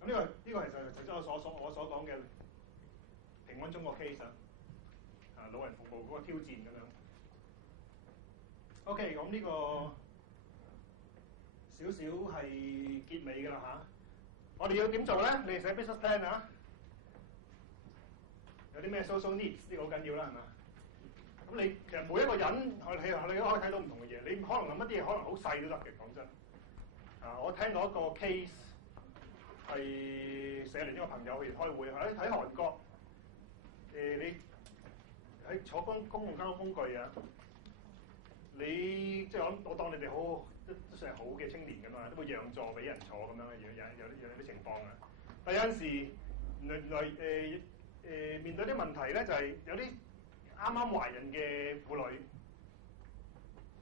咁呢個其實就係我所講嘅平安鐘個 case 啊，老人服務嗰個挑戰咁樣。OK， 咁呢個少少係結尾㗎啦嚇。我哋要點做咧？你哋寫 business plan 啊，有啲咩 social needs 呢個好緊要啦，係嘛？咁你其實每一個人，你都可以睇到唔同嘅嘢。你可能諗一啲嘢，可能好細都得嘅。講真，我聽到一個 case 係社聯呢個朋友去開會喺韓國，你喺坐公共交通工具啊，你即係我當你哋好都算係好嘅青年㗎嘛，都會讓座俾人坐咁樣嘅嘢，有啲情況啊。但有陣時原來面對啲問題咧，就係有啲啱啱懷孕嘅婦女，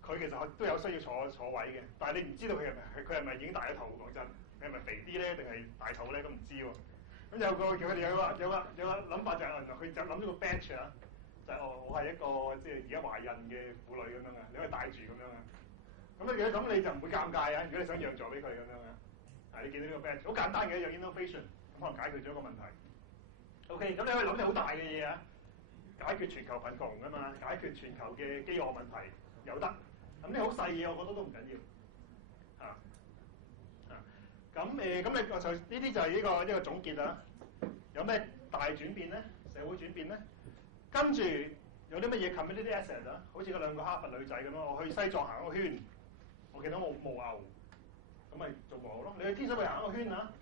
佢其實都有需要坐位嘅，但係你唔知道佢係咪已經大咗肚？講真，佢係咪肥啲咧，定係大肚咧都唔知喎。咁佢哋有個諗法就係，佢就諗咗個 badge 啊，就係我係一個即係而家懷孕嘅婦女咁樣嘅，你可以帶住咁樣啊。咁你就唔會尷尬啊！如果你想讓座俾佢咁樣啊，你見到呢個 badge 好簡單嘅一樣 innovation， 咁可能解決咗一個問題。OK， 咁你可以諗啲好大嘅嘢啊！解決全球貧窮啊嘛，解決全球嘅飢餓問題有得。咁啲好細嘢，我覺得都唔緊要。咁你就呢啲就係呢個總結啦。有咩大轉變咧？社會轉變咧？跟住有啲乜嘢 community asset 啊？好似嗰兩個哈佛女仔咁咯，我去西藏行一個圈，我見到冇牛，咁咪做和好咯。你去天水圍行一個圈啊，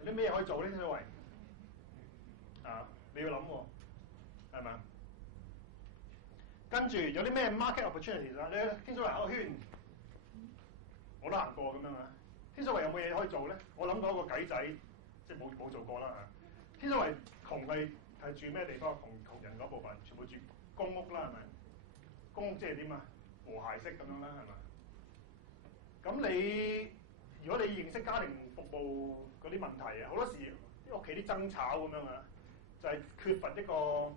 有啲咩可以做咧？天水圍你要諗喎，係咪？跟住有啲咩 market opportunities 啊？你去天水圍行一個圈，我都行過咁樣啊。天水圍有冇嘢可以做咧？我諗到一個計仔，即係冇做過啦嚇。天水圍窮係住咩地方？窮人嗰部分全部住公屋啦，係咪？公屋即係點啊？和諧式咁樣啦，係咪？咁如果你認識家庭服務嗰啲問題啊，好多時屋企啲爭吵咁樣啊，就係缺乏一個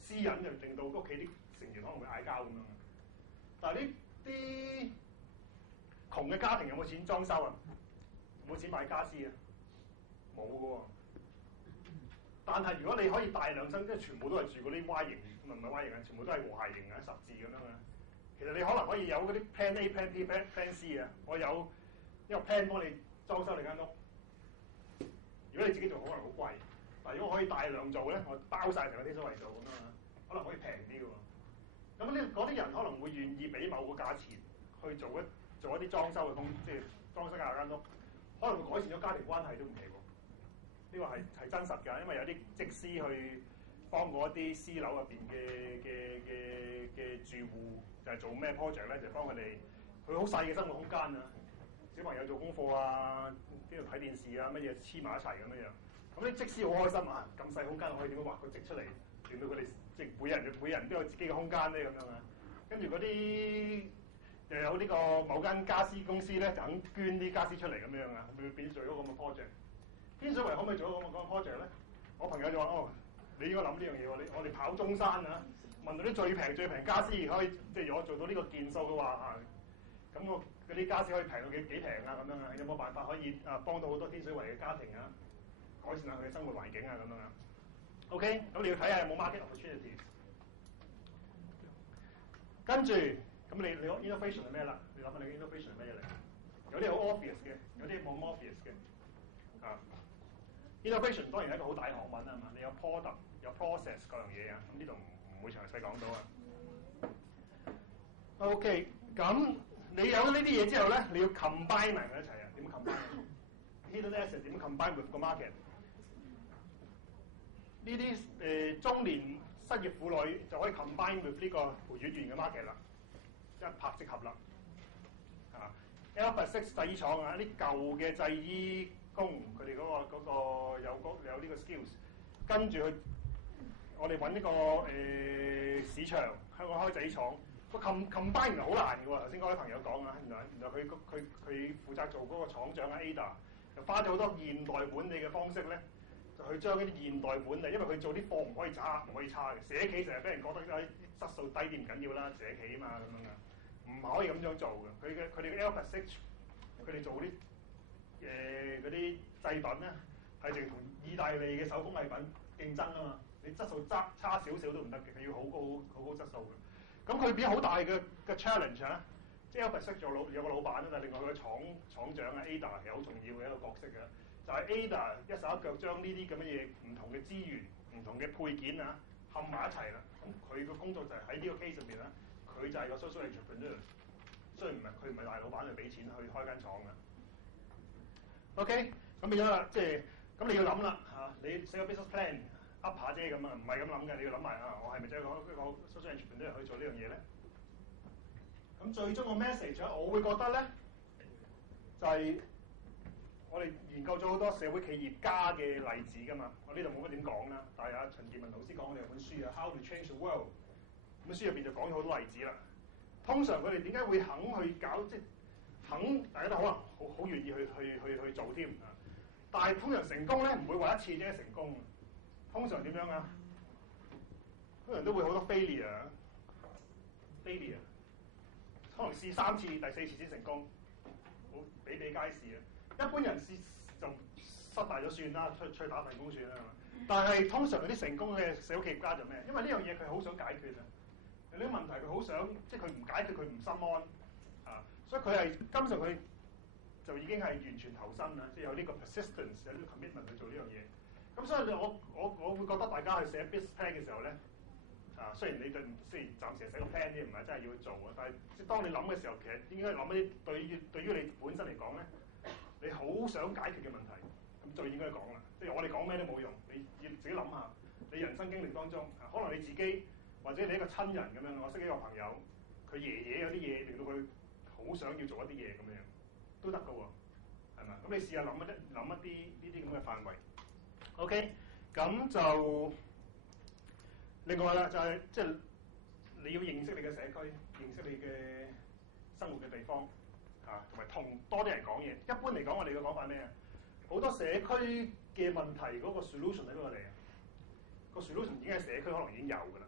私隱，就令到屋企啲成員可能會嗌交咁樣。但係呢啲窮嘅家庭有冇錢裝修啊？有冇錢買傢俬啊？冇㗎喎。但係如果你可以大量生，即係全部都係住嗰啲 Y 型，唔係 Y 型啊，全部都係和諧型啊、十字咁樣啊。其實你可能可以有嗰啲 Plan A、Plan B、Plan C 啊。我有一個 plan 幫你裝修你間屋。如果你自己做，可能好貴。但係如果我可以大量做咧，我包晒成個天水圍做咁樣啊，可能可以平啲嘅喎。咁嗰啲人可能會願意俾某個價錢去做一啲裝修嘅工，即係裝修下間屋，可能會改善咗家庭關係都唔奇喎。呢個係真實㗎，因為有啲則師去幫嗰啲私樓入邊嘅住戶，就係做咩 project 咧？就幫佢哋佢好細嘅生活空間啊，小朋友做功課啊，邊度睇電視啊，乜嘢黐埋一齊咁樣。咁啲則師好開心啊！咁細空間我可以點樣畫個則出嚟，令到佢哋即係每人都有自己嘅空間咧咁樣啊。跟住嗰啲又有呢個某間家私公司咧，就肯捐啲家私出嚟咁樣啊，會變做咗咁嘅 project。天水圍可唔可以做到咁嘅 project 咧？我朋友就話：你應該諗呢樣嘢喎！我哋跑中山啊，問到啲最平家私可以，即係如果做到呢個件數嘅話咁嗰啲家私可以平到幾平啊咁樣啊？有冇辦法可以幫到好多天水圍嘅家庭啊，改善下佢嘅生活環境啊咁樣啊 ？OK， 咁你要睇下有冇 market opportunities。跟住咁你個 innovation 係咩啦？你諗下你嘅 innovation 係咩嘢嚟？有啲好 obvious 嘅，有啲冇 obvious 嘅。Innovation 當然係一個好大學問啊嘛，你有 product 有 process 嗰樣嘢啊，咁呢度唔會詳細講到啊。OK， 咁你有咗呢啲嘢之後咧，你要 combine 埋佢一齊啊？點 combine？Hidden asset 點 combine with 個 market？ 呢啲中年失業婦女就可以 combine with 呢個培育員嘅 market 啦，一拍即合啦。Alpha 6製衣廠啊，啲舊嘅製衣工佢哋嗰個有呢個 skills， 跟住去我哋揾呢個市場，香港開製衣廠，個 combine 原來好難嘅喎。頭先嗰位朋友講啊，原來佢負責做嗰個廠長啊 Ada， 就花咗好多現代管理嘅方式咧，就去將呢啲現代管理，因為佢做啲貨唔可以差嘅，寫企成日俾人覺得質素低啲唔緊要啦，寫企啊嘛咁樣啊。唔可以咁樣做嘅，佢哋嘅 Alpha 6，佢哋做啲嗰啲製品咧，係淨同意大利嘅手工藝品競爭啊嘛，你質素差少少都唔得嘅，佢要好高質素嘅。咁佢變好大嘅 challenge 啊！即係 Elpis 有個老闆啦，但係另外佢嘅廠長啊 Ada 係好重要嘅一個角色嘅，就係 Ada 一手一腳將呢啲咁嘅嘢唔同嘅資源、唔同嘅配件啊冚埋一齊啦。咁佢個工作就係喺呢個 case 入面咧，佢就係個 social entrepreneur。雖然佢唔係大老闆去俾錢去開間廠嘅。OK， 咁變咗啦，即係咁你要諗啦嚇，你寫個 business plan up 下啫咁啊，唔係咁諗嘅，你要諗埋啊，我係咪真係一個 social entrepreneur去做呢樣嘢咧？咁最終個 message 咧，我會覺得咧，就係、我哋研究咗好多社會企業家嘅例子㗎嘛。我呢度冇乜點講啦，但係阿陳健文老師講我哋有本書啊，《How to Change the World》。咁書入邊就講咗好多例子啦。通常佢哋點解會肯去搞，即係肯，大家都可能好願意去做添啊。但係通常成功咧，唔會話一次啫成功。通常點樣啊？通常都會好多 failure，可能試3次、第4次先成功，好比皆是啊。一般人試就失敗咗算啦，出去打份工算啦。但係通常嗰啲成功嘅社會企業家就咩？因為呢樣嘢佢好想解決啊。有啲問題佢好想，即係佢唔解決佢唔心安啊，所以佢係根本上佢就已經係完全投身啦，即係有呢個 persistence， 有呢個 commitment 去做呢樣嘢。咁所以我會覺得大家去寫 business plan 嘅時候咧，啊雖然你雖然暫時寫個 plan 啲唔係真係要去做啊，但係即係當你諗嘅時候，其實應該諗一啲對於你本身嚟講咧，你好想解決嘅問題，咁最應該講啦。即係我哋講咩都冇用，你要自己諗下，你人生經歷當中，可能你自己。或者你一個親人咁樣，我識一個朋友，佢爺爺有啲嘢令到佢好想要做一啲嘢咁樣，都得㗎喎，係咪？咁你試下諗一啲呢啲咁嘅範圍。OK， 咁就另外啦，就係即係你要認識你嘅社區，認識你嘅生活嘅地方，啊，同埋同多啲人講嘢。一般嚟講，我哋嘅講法係咩啊？好多社區嘅問題嗰個 solution 喺邊度嚟啊？個 solution 已經喺社區可能已經有㗎啦。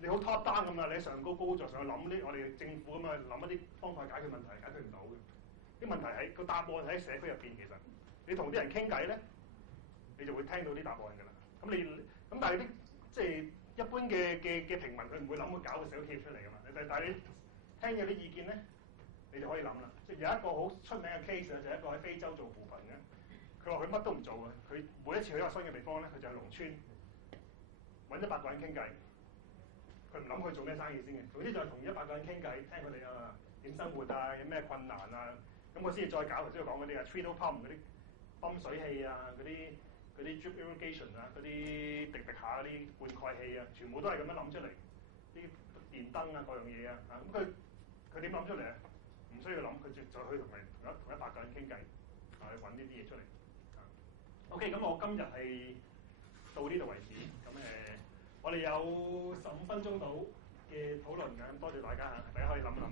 你好 top down 咁啊！你喺上高着上去諗啲我哋政府咁啊，諗一啲方法解決問題，解決唔到嘅。啲問題喺個答案喺社區入邊，其實你同啲人傾偈咧，你就會聽到啲答案㗎啦。咁但係啲即係一般嘅平民，佢唔會諗去搞個社會企業出嚟㗎嘛。但係你聽咗啲意見咧，你就可以諗啦。即係有一個好出名嘅 case 啊，就係一個喺非洲做扶貧嘅。佢話佢乜都唔做啊，佢每一次去一個新嘅地方咧，佢就去農村揾100個人傾偈。佢唔諗佢做咩生意先嘅，總之就係同100個人傾偈，聽佢哋啊點生活啊，有咩困難啊，咁我先至再搞頭先講嗰啲啊 treadle pump 嗰啲泵水器啊，嗰啲 drip irrigation 啊，嗰啲滴下嗰啲灌溉器啊，全部都係咁樣諗出嚟，啲電燈啊各樣嘢啊，咁佢點諗出嚟啊？唔需要諗，佢就去同100個人傾偈，去揾呢啲嘢出嚟。OK， 咁我今日係到呢度為止，咁我哋有15分鐘到嘅討論嘅，咁多謝大家嚇，大家可以諗一諗。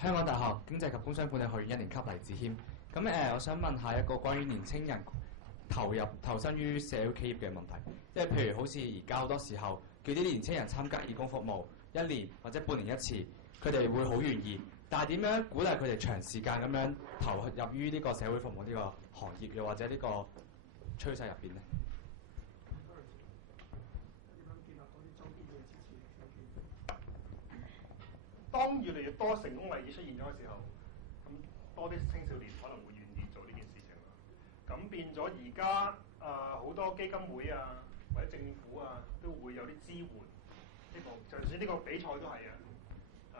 香港大學經濟及工商管理學院1年級黎志謙。咁我想問下一個關於年青人投身於社會企業嘅問題，即係譬如好似而家好多時候叫啲年青人參加義工服務，1年或者半年1次，佢哋會好願意。但係點樣鼓勵佢哋長時間咁樣投入於呢個社會服務呢個行業，又或者呢個趨勢入邊咧？當越嚟越多成功例子出現咗嘅時候，咁多啲青少年可能會願意做呢件事情啦。咁變咗而家好多基金會啊，或者政府啊，都會有啲支援呢個，就算呢個比賽都係啊。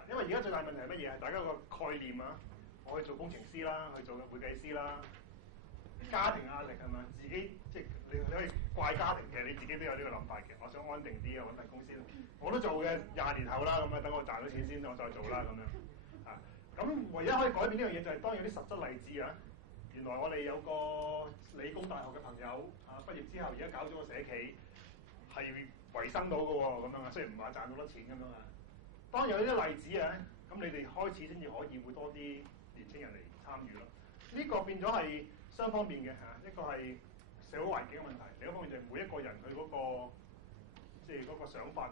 因為而家最大問題係乜嘢？係大家個概念啊，我去做工程師啦，去做會計師啦，家庭壓力係咪？自己即係你可以怪家庭嘅，你自己都有呢個諗法嘅。我想安定啲啊，揾份公司，我都做嘅20年後啦，咁啊等我賺到錢先，我再做啦咁樣。咁唯一可以改變呢樣嘢就係當有啲實質例子啊。原來我哋有個理工大學嘅朋友畢業之後，而家搞咗個社企，係維生到嘅喎，咁樣啊，雖然唔話賺到多錢咁樣啊。當有呢啲例子啊，咁你哋開始先至可以會多啲年青人嚟參與咯。呢個變咗係雙方面嘅嚇，一個係社會環境嘅問題，另一方面就係每一個人佢嗰個即係嗰個想法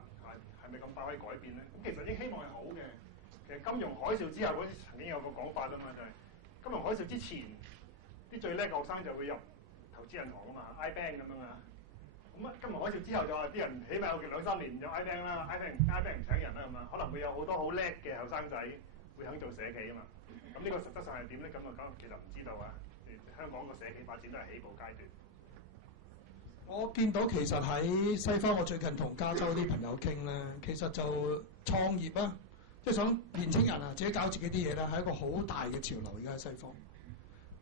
係咪咁快可以改變咧？咁其實啲希望係好嘅。其實金融海嘯之後嗰時曾經有個講法啊嘛，就係、金融海嘯之前，啲最叻嘅學生就會入投資銀行啊嘛 ，I-Bank 咁樣啊。咁啊，金融海嘯之後就話啲人起碼有2-3年有 I-Bank 啦 ，I-Bank 唔請人啦咁啊，可能會有好多好叻嘅後生仔會肯做社企啊嘛。咁呢個實質上係點咧？咁其實唔知道啊。香港個社企發展都係起步階段。我見到其實喺西方，我最近同加州啲朋友傾咧，其實就創業啊，即係想年青人啊自己搞自己啲嘢咧，係一個好大嘅潮流而家喺西方。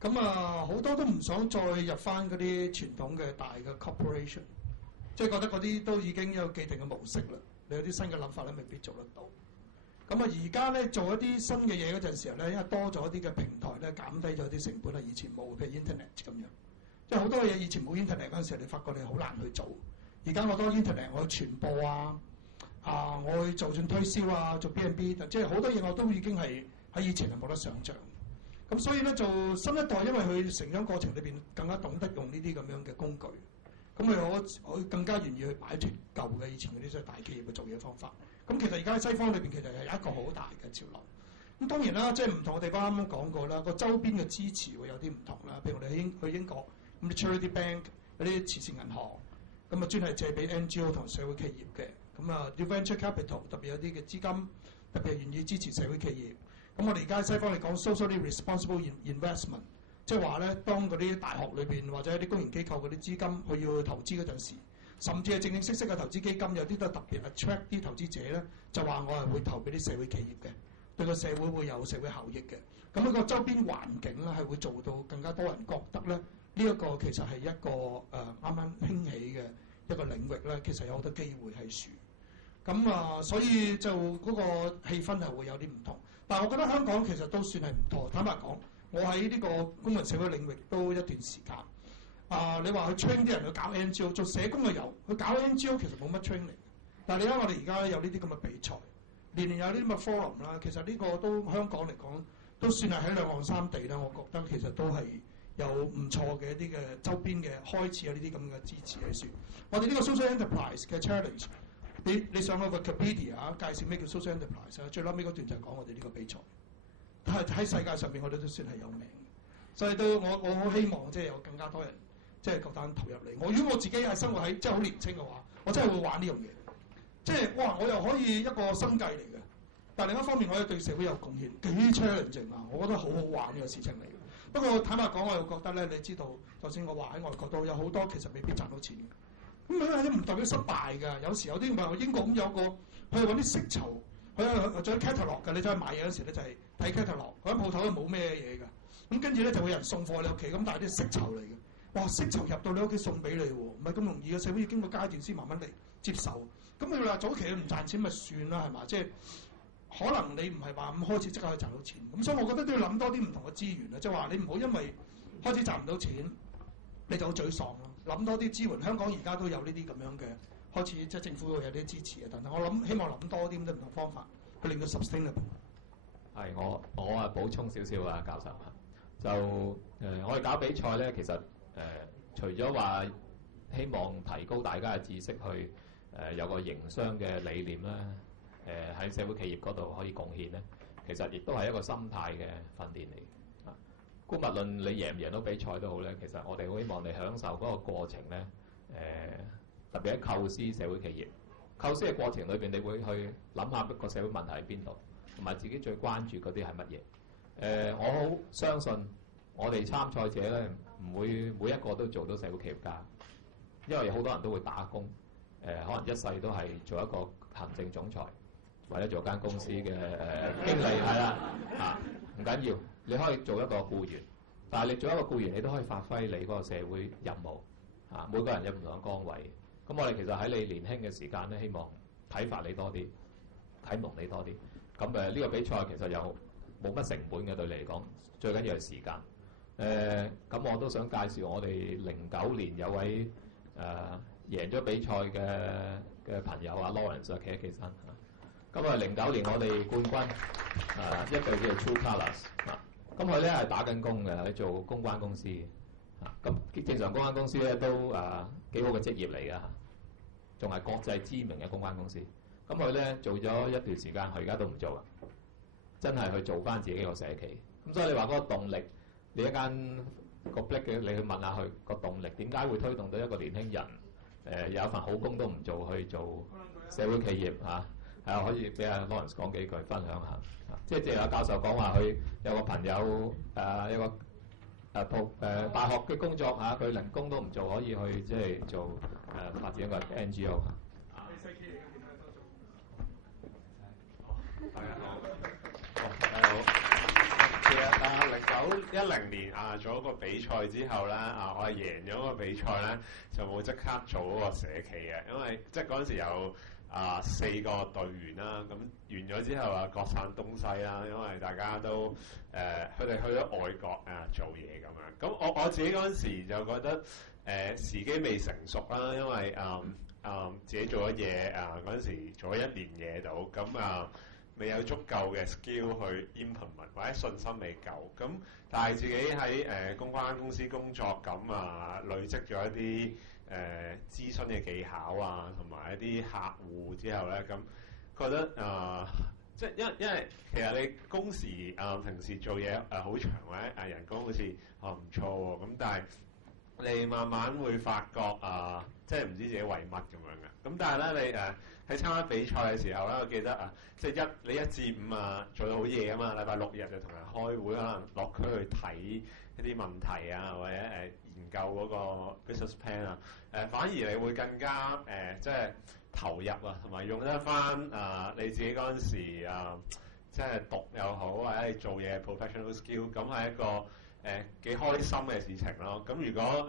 咁啊，好多都唔想再入翻嗰啲傳統嘅大嘅 corporation， 即係覺得嗰啲都已經有既定嘅模式啦。你有啲新嘅諗法咧，未必做得到。咁啊，而家咧做一啲新嘅嘢嗰陣時候咧，因為多咗一啲嘅平台咧，減低咗啲成本係以前冇，譬如 internet 咁樣。即係好多嘢以前冇 internet 嗰陣時候，你發覺你好難去做。而家我多 internet，我去傳播我去做算推銷啊，做 B&B， 即係好多嘢我都已經係喺以前係冇得想像。咁所以咧，做新一代，因為佢成長過程裏邊更加懂得用呢啲咁樣嘅工具，咁佢更加願意去擺脫舊嘅以前嗰啲即係大企業嘅做嘢方法。咁其實而家喺西方裏邊其實係有一個好大嘅潮流。咁當然啦，即係唔同嘅地方啱啱講過啦，個周邊嘅支持會有啲唔同啦。譬如我哋去英國，咁啲 charity bank 嗰啲慈善銀行，咁啊專係借俾 NGO 同社會企業嘅。咁啊啲 venture capital 特別有啲嘅資金，特別係願意支持社會企業。咁我哋而家喺西方嚟講 socially responsible investment， 即係話咧，當嗰啲大學裏邊或者啲公營機構嗰啲資金佢要去投資嗰陣時，甚至係正正式式嘅投資基金，有啲都特別 attract 啲投資者咧，就話我係會投俾啲社會企業嘅，對個社會會有社會效益嘅。咁呢個周邊環境咧係會做到更加多人覺得咧，呢一個其實係一個啱啱興起嘅一個領域咧，其實有好多機會喺處。咁所以就嗰個氣氛係會有啲唔同。但係我覺得香港其實都算係唔錯。坦白講，我喺呢個公民社會領域都一段時間。你話去 train 啲人去搞 NGO， 做社工嘅有，去搞 NGO 其實冇乜 training。但係你睇我哋而家有呢啲咁嘅比賽，年年有啲咁嘅 forum 啦，其實呢個都香港嚟講都算係喺兩岸三地啦。我覺得其實都係有唔錯嘅一啲嘅周邊嘅開始有呢啲咁嘅支持喺處。我哋呢個 social enterprise 嘅 challenge。你上去個 Wikipedia 介紹咩叫 social enterprise 啊？最撈尾嗰段就係講我哋呢個比賽，但係喺世界上邊我哋都算係有名嘅，所以都我好希望即係有更加多人即係夠膽投入嚟。如果我自己係生活喺即係好年青嘅話，我真係會玩呢樣嘢。即係哇！我又可以一個生計嚟嘅，但係另一方面我又對社會有貢獻，幾 challenging 啊！我覺得好好玩呢個事情嚟嘅。不過坦白講，我又覺得咧，你知道，就算我話喺外國都有好多其實未必賺到錢嘅。咁佢唔代表失敗㗎，有時有啲唔係英國咁有個，佢係揾啲色籌，佢仲有 catalog 㗎，你走去買嘢嗰時咧就係睇 catalog，嗰間鋪頭都冇咩嘢㗎。咁跟住咧就會有人送貨你屋企，咁但係啲色籌嚟嘅，哇！色籌入到你屋企送俾你喎，唔係咁容易嘅，社會要經過階段先慢慢嚟接受。咁你話早期你唔賺錢咪算啦，係嘛？即係可能你唔係話咁開始即刻可以賺到錢，咁所以我覺得都要諗多啲唔同嘅資源啊，即係話你唔好因為開始賺唔到錢，你就好沮喪咯。諗多啲支援，香港而家都有呢啲咁樣嘅開始，即係政府會有啲支持啊等等。我希望諗多啲咁多唔同方法去令到 sustainable。係我補充少少啊，教授啊，就我哋搞比賽咧，其實除咗話希望提高大家嘅知識去有個營商嘅理念啦，喺社會企業嗰度可以貢獻咧，其實亦都係一個心態嘅訓練嚟。無論你贏唔贏到比賽都好咧，其實我哋好希望你享受嗰個過程咧。特別喺構思社會企業構思嘅過程裏邊，你會去諗下一個社會問題喺邊度，同埋自己最關注嗰啲係乜嘢。我好相信我哋參賽者咧，唔會每一個都做到社會企業家，因為好多人都會打工，可能一世都係做一個行政總裁，或者做間公司嘅經理，係啦，唔緊要。你可以做一個僱員，但係你做一個僱員，你都可以發揮你嗰個社會任務。每個人有唔同嘅崗位。咁我哋其實喺你年輕嘅時間咧，希望啟發你多啲，啟蒙你多啲。咁呢個比賽其實又冇乜成本嘅，對你嚟講，最緊要係時間。咁我都想介紹我哋09年有位贏咗比賽嘅朋友啊 Lawrence 啊，企一企身。咁09年我哋冠軍一隊叫做 True Colours。咁佢咧係打緊工嘅，喺做公關公司嘅。咁正常公關公司咧都幾好嘅職業嚟㗎。仲係國際知名嘅公關公司。咁佢咧做咗一段時間，佢而家都唔做啦，真係去做翻自己個社企。咁所以你話嗰個動力，你一間個 break 嘅，你去問下佢個動力點解會推動到一個年輕人有一份好工都唔做去做社會企業嚇？係啊，可以俾阿 Lawrence 講幾句分享下。即係阿教授講話，佢有個朋友一個大學嘅工作嚇，佢連工都唔做，可以去即係做發展一個 NGO。係啊，好。其實1910年做一個比賽之後咧我係贏咗個比賽咧，就冇即刻做嗰個社企嘅，因為即係嗰陣時有4個隊員啦，咁完咗之後各散東西啦，因為大家都佢哋去咗外國做嘢咁樣。咁我自己嗰陣時就覺得時機未成熟啦，因為自己做咗嘢嗰陣時做咗1年嘢到，咁未有足夠嘅 skill 去 implement 或者信心未夠，咁但係自己喺公關公司工作咁累積咗一啲諮詢嘅技巧同埋一啲客戶之後咧，咁覺得即係因為其實你工時平時做嘢好長咧，人工好似唔錯喎，咁但係你慢慢會發覺即係唔知自己為乜咁樣嘅，咁但係咧你喺參加比賽嘅時候咧，我記得即係你1至5做到好夜啊嘛，禮拜6日就同人開會，可能落區去睇一啲問題或者研究嗰個 business plan 反而你會更加即係投入同埋用得翻你自己嗰陣時即係讀又好或者你做嘢 professional skill， 咁係一個幾開心嘅事情咯。咁如果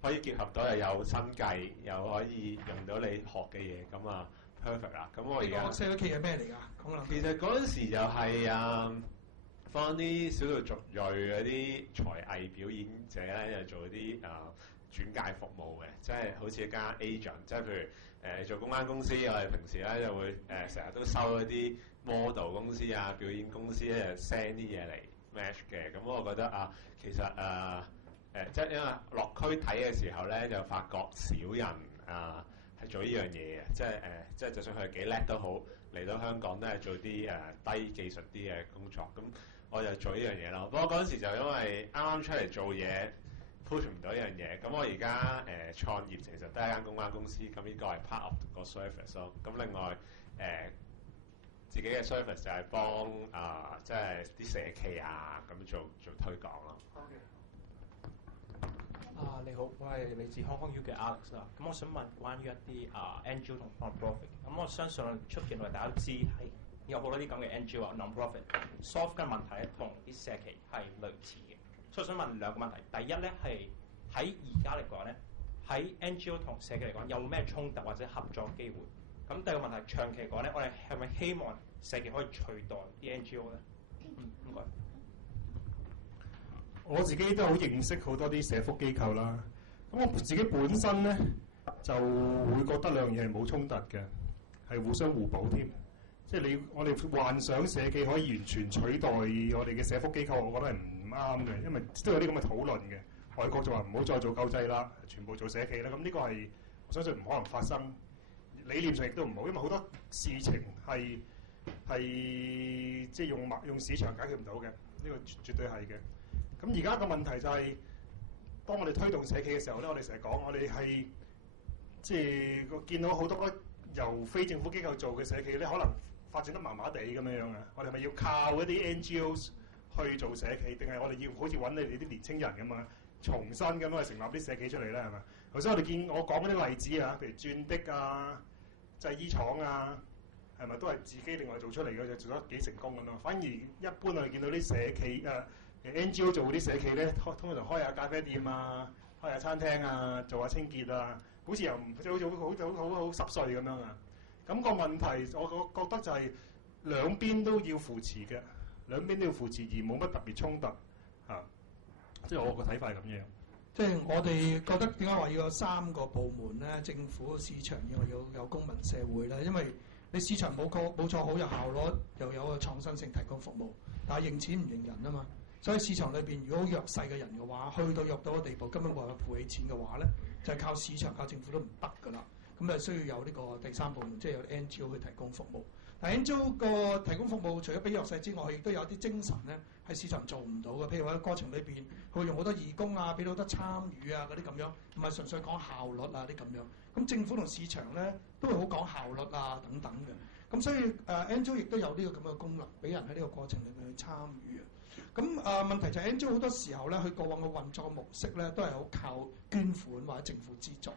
可以結合到又有生計，又可以用到你學嘅嘢，咁perfect 啦。咁我而家社企係咩嚟㗎？講啦。其實嗰陣時就係幫啲少數族裔嗰啲才藝表演者咧，就做啲轉介服務嘅，即係好似一間 agent， 即係譬如做公關公司，我哋平時咧就會成日都收一啲 model 公司表演公司咧 send 啲嘢嚟 match 嘅。咁我覺得其實即係因為落區睇嘅時候咧，就發覺少人係做呢樣嘢嘅，即係就算佢幾叻都好，嚟到香港都係做啲低技術啲嘅工作。咁我就做呢樣嘢咯。不過嗰陣時就因為啱啱出嚟做嘢 push 唔到呢樣嘢，咁我而家創業其實都係一間公關公司，咁呢個係 part of 個 service 咯。咁另外自己嘅 service 就係幫即係啲社企咁做推廣咯。你好，我係嚟自 Hong Kong U 嘅 Alex 啦。咁我想問關於一啲NGO 同 non-profit。咁我相信出邊我哋大家都知係有好多啲咁嘅 NGO non-profit solve 嘅問題咧，同啲社企係類似嘅。所以我想問2個問題。第一咧係喺而家嚟講咧，喺 NGO 同社企嚟講有冇咩衝突或者合作機會？咁第二個問題，長期嚟講咧，我哋係咪希望社企可以取代啲 NGO 咧？唔該。我自己都好認識好多啲社福機構啦，咁我自己本身咧就會覺得兩樣嘢係冇衝突嘅，係互相互補添。即係我哋幻想社企可以完全取代我哋嘅社福機構，我覺得係唔啱嘅，因為都有啲咁嘅討論嘅。外國就話唔好再做救濟啦，全部做社企啦。咁呢個係我相信唔可能發生，理念上亦都唔好，因為好多事情係即係用市場解決唔到嘅，呢個絕對係嘅。咁而家個問題就係，當我哋推動社企嘅時候咧，我哋成日講，我哋係即係見到好多由非政府機構做嘅社企咧，可能發展得麻麻地咁樣嘅。我哋係咪要靠一啲 NGOs 去做社企，定係我哋要好似揾你哋啲年青人咁啊，重新咁去成立啲社企出嚟咧？係咪？頭先我講嗰啲例子譬如轉的製衣廠係咪都係自己另外做出嚟嘅，就做得幾成功咁咯？反而一般我哋見到啲社企NGO 做嗰啲社企咧，通常開下咖啡店開下餐廳做下清潔好似又唔即係好濕碎咁樣咁個問題，我覺得就係兩邊都要扶持嘅，兩邊都要扶持而冇乜特別衝突即係我個睇法係咁樣。即係我哋覺得點解話要有3個部門咧？政府、市場要有公民社會咧，因為你市場冇錯好有效率，又有個創新性提供服務，但係認錢唔認人啊嘛。所以市場裏邊如果弱勢嘅人嘅話，去到弱到個地步，根本冇人付起錢嘅話咧，就係靠市場靠政府都唔得㗎啦。咁咁啊需要有呢個第三部門，即係有 NGO 去提供服務。但 NGO 個提供服務，除咗俾弱勢之外，亦都有啲精神咧喺市場做唔到嘅。譬如話喺過程裏邊，佢會用好多義工啊，俾到好多參與啊嗰啲咁樣，唔係純粹講效率啊啲咁樣。咁政府同市場咧都會好講效率啊等等嘅。咁所以NGO 亦都有呢個咁嘅功能，俾人喺呢個過程裏面去參與啊。咁問題就係 NGO 好多時候咧，佢過往嘅運作模式咧都係好靠捐款或者政府資助。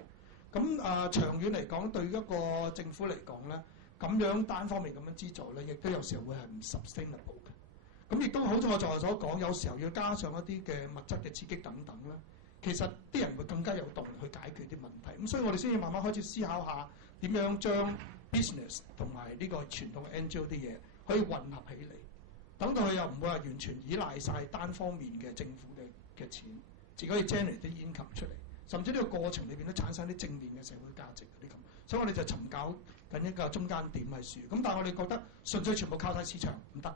咁長遠嚟講，對一個政府嚟講咧，咁樣單方面咁樣資助咧，亦都有時候會係唔 sustainable 嘅。咁亦都好似我昨日所講，有時候要加上一啲嘅物質嘅刺激等等咧，其實啲人會更加有動力去解決啲問題。咁所以我哋先要慢慢開始思考下點樣將 business 同埋呢個傳統嘅 NGO 啲嘢可以混合起嚟，等到佢又唔會話完全依賴晒單方面嘅政府嘅錢，自己可以 generate 啲 income 出嚟，甚至呢個過程裏邊都產生啲正面嘅社會價值嗰啲咁。所以我哋就尋找緊一個中間點喺處。咁但係我哋覺得純粹全部靠晒市場唔得嘅，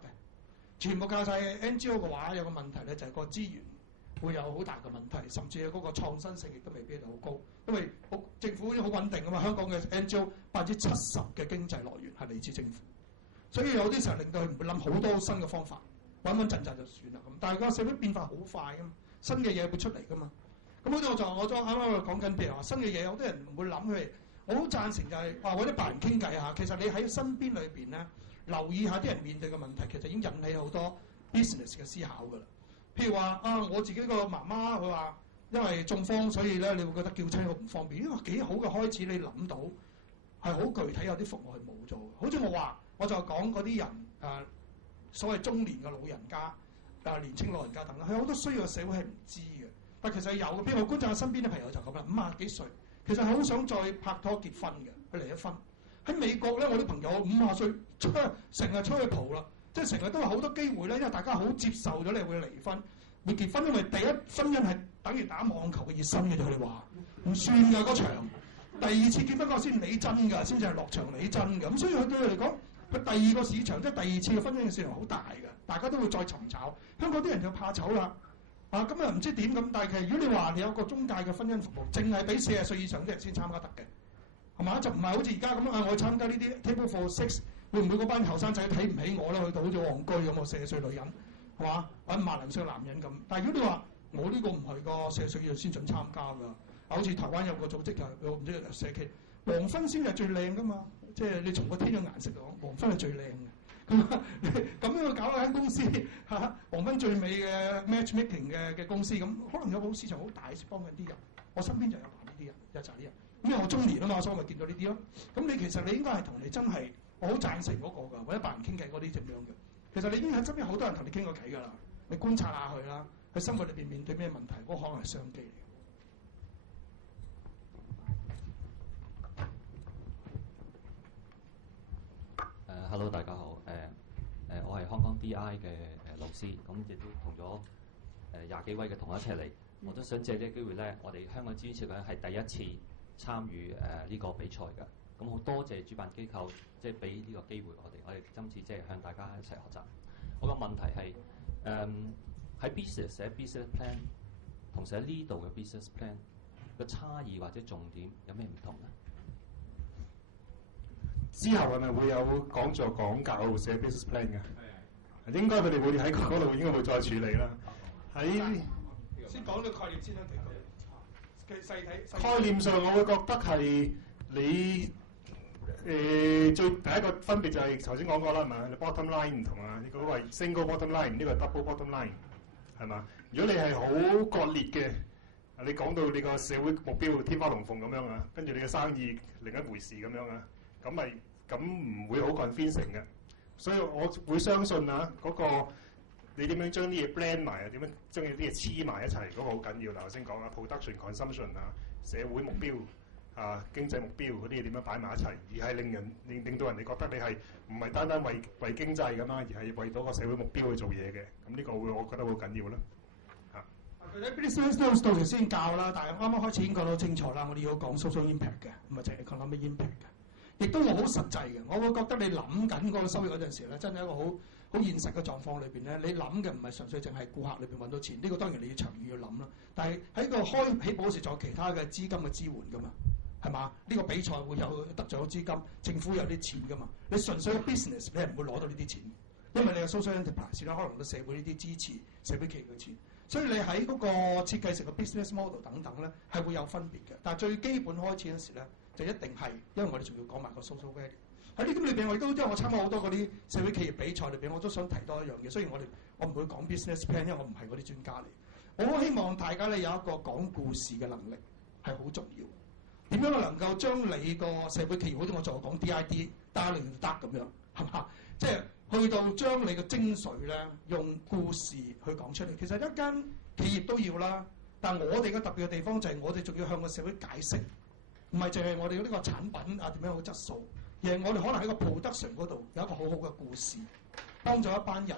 全部靠晒 NGO 嘅話，有個問題咧就係個資源會有好大嘅問題，甚至係嗰個創新性亦都未必係好高，因為政府好穩定啊嘛。香港嘅 NGO 70%嘅經濟來源係嚟自政府，所以有啲時候令到佢唔會諗好多新嘅方法，穩穩陣陣就算啦咁。但係個社會變化好快噶嘛，新嘅嘢會出嚟噶嘛。咁好似我啱啱講緊，譬如話新嘅嘢，有啲人唔會諗佢。我好贊成就係話揾啲白人傾偈下，其實你喺身邊裏邊咧留意下啲人面對嘅問題，其實已經引起好多 business 嘅思考㗎啦。譬如話我自己個媽媽佢話因為中風，所以咧你會覺得叫親好唔方便。呢個幾好嘅開始，你諗到係好具體，有啲服務係冇做。好似我就講嗰啲人所謂中年嘅老人家年青老人家等等，佢好多需要嘅社會係唔知嘅，但其實有嘅。譬如我觀察身邊啲朋友就咁啦，50幾歲。其實好想再拍拖結婚嘅，佢離咗婚。喺美國咧，我啲朋友50歲成日出去蒲啦，即係成日都有好多機會咧，因為大家好接受咗你會離婚、會結婚，因為第一婚姻係等於打網球嘅熱身嘅啫，佢哋話唔算㗎嗰場。第二次結婚嗰個先理真㗎，先至係落場理真㗎。咁所以佢對佢嚟講，佢第二個市場即係第二次嘅婚姻嘅市場好大㗎，大家都會再尋找。香港啲人就怕醜啦。咁又唔知點咁，但係其實如果你話你有個中介嘅婚姻服務，淨係俾40歲以上啲人先參加得嘅，係嘛？就唔係好似而家咁樣我參加呢啲 Table for Six，會唔會嗰班後生仔睇唔起我咧？去到好似戇居咁，我40歲女人係嘛？或者50零歲男人咁。但係如果你話我呢個唔係個40歲以上先準參加㗎，好似台灣有個組織就唔知社企，黃昏先係最靚㗎嘛，即係你從個天嘅顏色講，黃昏係最靚嘅。咁樣搞一間公司黃昏最美嘅 matchmaking 嘅公司，咁可能有個市場好大，幫緊啲人。我身邊就有呢啲人，有就係啲人。因為我中年啊嘛，所以我咪見到呢啲咯。咁其實你應該係同你真係，我好贊成嗰個㗎，或者白人傾偈嗰啲咁樣嘅。其實你已經喺身邊好多人同你傾過偈㗎啦。你觀察下佢啦，喺生活裏邊面對咩問題，嗰個可能係商機嚟。Hello， 大家好。我係香港 DI 嘅老師，咁亦都同咗20幾位嘅同學一齊嚟。我都想借呢個機會咧，我哋香港資源社會係第一次參與呢個比賽嘅。咁好多謝主辦機構，即係俾呢個機會我哋今次即係向大家一齊學習。我個問題係喺 business 寫 business plan 同寫呢度嘅 business plan 個差異或者重點有咩唔同咧？之後係咪會有講座講教寫 business plan 嘅？應該佢哋會喺嗰度應該會再處理啦。先講呢個概念先啦，其實細睇概念上，我會覺得係你最第一個分別就係頭先講過啦，係嘛？你 bottom line 唔同啊，你嗰個係 single bottom line，呢個係 double bottom line，係嘛？如果你係好割裂嘅，你講到你個社會目標天花龍鳳咁樣啊，跟住你嘅生意另一回事咁樣啊，咁唔會好 convincing 嘅。所以我會相信啊，嗰個你點樣將啲嘢 blend 埋啊，點樣將啲嘢黐埋一齊，嗰個好緊要。頭先講啊 ，production consumption 啊，社會目標啊，經濟目標嗰啲嘢點樣擺埋一齊，而係令到人哋覺得你係唔係單單為經濟咁啊，而係為到個社會目標去做嘢嘅。咁呢個我覺得好緊要啦。佢喺 business notes 到時先教啦，但係啱啱開始已經講到清楚啦。我哋要講 social impact 嘅，唔係淨係講咩 impact 嘅。亦都我好實際嘅，我會覺得你諗緊嗰個收益嗰陣時咧，真係一個好現實嘅狀況裏邊咧，你諗嘅唔係純粹淨係顧客裏邊揾到錢，呢個當然你要長遠要諗啦。但係喺個開起步嗰時，仲有其他嘅資金嘅支援㗎嘛，係嘛？呢個比賽會有得獎資金，政府有啲錢㗎嘛。你純粹嘅 business 你係唔會攞到呢啲錢，因為你有 social enterprise 啦，可能到社會呢啲支持社會企業嘅錢。所以你喺嗰個設計成個 business model 等等咧，係會有分別嘅。但係最基本開始嗰時咧，就一定係因為我哋仲要講埋個 social value。喺呢啲裏邊，我亦都因為我參加好多嗰啲社會企業比賽裏邊，我都想提多一樣嘢。雖然我唔會講 business plan，因為我唔係嗰啲專家嚟。我好希望大家咧有一個講故事嘅能力係好重要。點樣能夠將你個社會企業，好似我仲講 DID 打你得咁樣，係嘛？即係去到將你嘅精髓咧，用故事去講出嚟。其實一間企業都要啦，但係我哋嘅特別嘅地方就係我哋仲要向個社會解釋，唔係淨係我哋呢個產品啊點樣好質素，而係我哋可能喺個 production 嗰度有一個好好嘅故事，幫咗一班人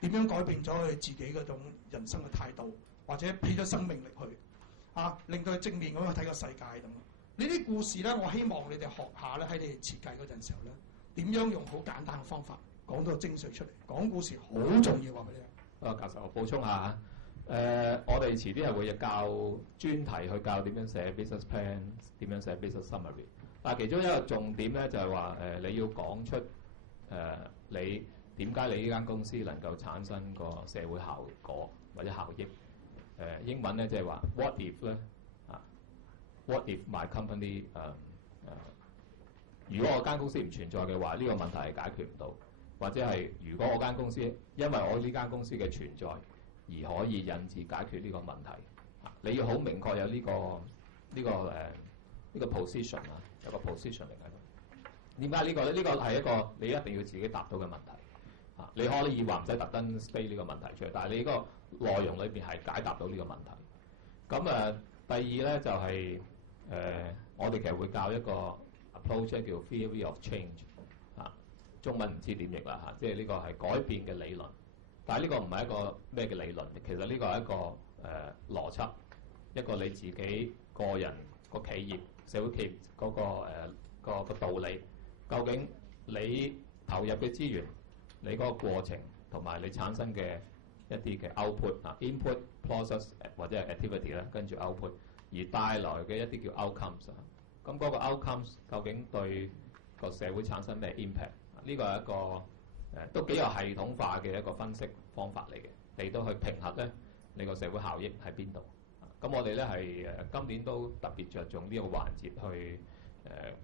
點樣改變咗佢自己嗰種人生嘅態度，或者俾咗生命力去令到佢正面咁去睇個世界咁。呢啲故事咧，我希望你哋學下咧，喺你哋設計嗰陣時候咧，點樣用好簡單嘅方法講到個精髓出嚟。講故事好重要啊！俾你教授，我補充下我哋遲啲係會教專題去教點樣寫 business plan， 點樣寫 business summary。但係其中一個重點咧，就係話你要講出你點解你呢間公司能夠產生個社會效果或者效益。英文咧即係話 what if 咧What if my company 如果我間公司唔存在嘅話，呢個問題係解決唔到，或者係如果我間公司因為我呢間公司嘅存在而可以引致解決呢個問題，你要好明確有呢個 position 啊，有個 position 嚟喺度。點解呢個咧？呢個係一個你一定要自己答到嘅問題。你可以話唔使特登 state 呢個問題出嚟，但係你呢個內容裏邊係解答到呢個問題。咁第二咧就係我哋其實會教一個 approach 叫 theory of change 中文唔知點譯啦即係呢個係改變嘅理論。但係呢個唔係一個咩嘅理論，其實呢個係一個邏輯，一個你自己個人個企業社會企業嗰個道理。究竟你投入嘅資源，你嗰個過程同埋你產生嘅一啲嘅 output input process 或者係 activity 咧，跟住 output。而帶來嘅一啲叫 outcomes 咁嗰個 outcomes 究竟對個社會產生咩 impact？ 呢個係一個都幾有系統化嘅一個分析方法嚟嘅，嚟到去評核咧你個社會效益喺邊度。咁我哋咧係今年都特別着重呢個環節去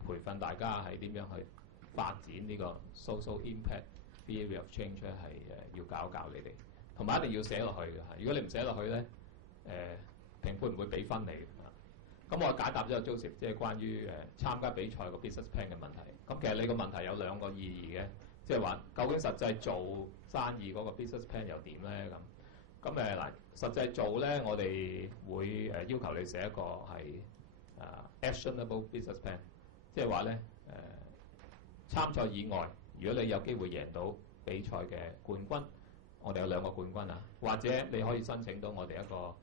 培訓大家係點樣去發展呢個 social impact theory of change 咧，係要教你哋，同埋一定要寫落去嘅。如果你唔寫落去咧，評判唔會俾分你嘅。咁我解答咗個 Joseph， 即係關於參加比賽個 business plan 嘅問題。咁其實你個問題有兩個意義嘅，即係話究竟實際做生意嗰個 business plan 又點咧？咁嗱，實際做咧，我哋會要求你寫一個係actionable business plan， 即係話咧參賽以外，如果你有機會贏到比賽嘅冠軍，我哋有2個冠軍或者你可以申請到我哋一個。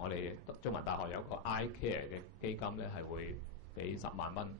我哋中文大學有個 iCare 嘅基金咧，係會俾10萬蚊